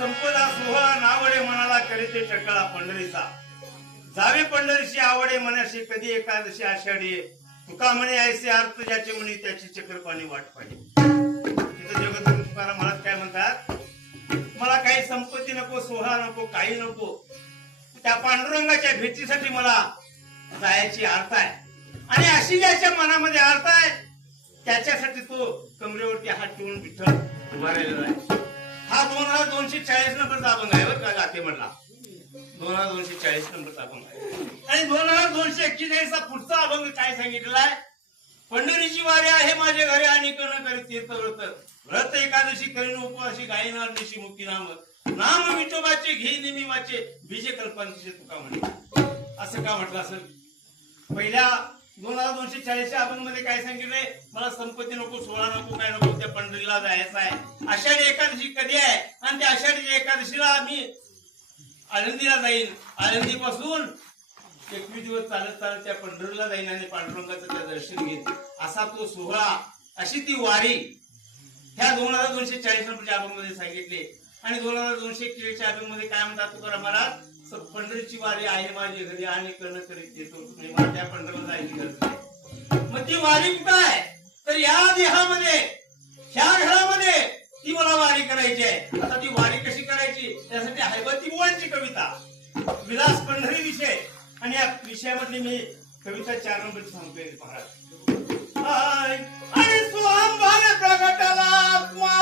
संपदा सोहळा नावडे मनाला करीते टकळा पंढरीचा जावे पंढरीशी आवडे मनाशी कधी एकादशी आषाढी तुका म्हणे ऐसे अर्थ ज्याचे म्हणे त्याची चक्रपाणी वाट पाहिजे। तिथं जगद्गुरु तुकाराम महाराज काय म्हणतात, मला काही संपत्ती नको, सोहळा नको, काही नको, त्या पांडुरंगाच्या भेटीसाठी मला जायची अर्थ आहे आणि अशी ज्याच्या मनामध्ये अर्थ आहे त्याच्यासाठी तो कमरेवरती हात ठेवून विठ्ठल उभा राहिलेला आहे। हा 2240 नंबरचा अभंग आहे बरं का, गाते म्हणला 2240 नंबरचा अभंग आहे। आणि 2241 चा पुढचा अभंग काय सांगितलेला आहे, पंढरीची वारी आहे माझ्या घरी आणि कर्ण करी तीर्थव्रत व्रत एकादशी करीन उपवासी गायन अर्धशी मुक्ती नाम नाम विठोबाचे घे नेहमी वाचे बीजे कल्पांचे तुका म्हणे। असं का म्हटलं असेल, पहिल्या 2240 अभंग मध्ये काय सांगितलंय, मला संपत्ती नको, सोहळा नको, काय नको, त्या पंढरीला जायचं आहे। आषाढी एकादशी कधी आहे आणि त्या आषाढी एकादशीला मी आळंदीला जाईन, आळंदी पासून 21 दिवस चालत चालत त्या पंढरीला जाईन आणि पांडुरंगाचं त्या दर्शन घेईन, असा तो सोहळा, अशी ती वारी ह्या 2240 नंबरच्या अभंग मध्ये सांगितले। आणि 2241 अभंग मध्ये काय म्हणतात तुकाराम महाराज, पंढरीची वारी आहे माझी घरी आणि कर्ण करीत देतो तुम्ही मला त्या पंढरीला जायची गरज नाही। मग ती वारी कुठं आहे तर या देहामध्ये, ह्या घरामध्ये ती मला वारी करायची आहे। आता ती वारी कशी करायची त्यासाठी हैबती बुवांची कविता विलास पंढरी विषय, आणि या विषयामधली मी कविता 4 नंबरची सांगतोय महाराज। आणि स्वांभाने प्रगटला आत्मा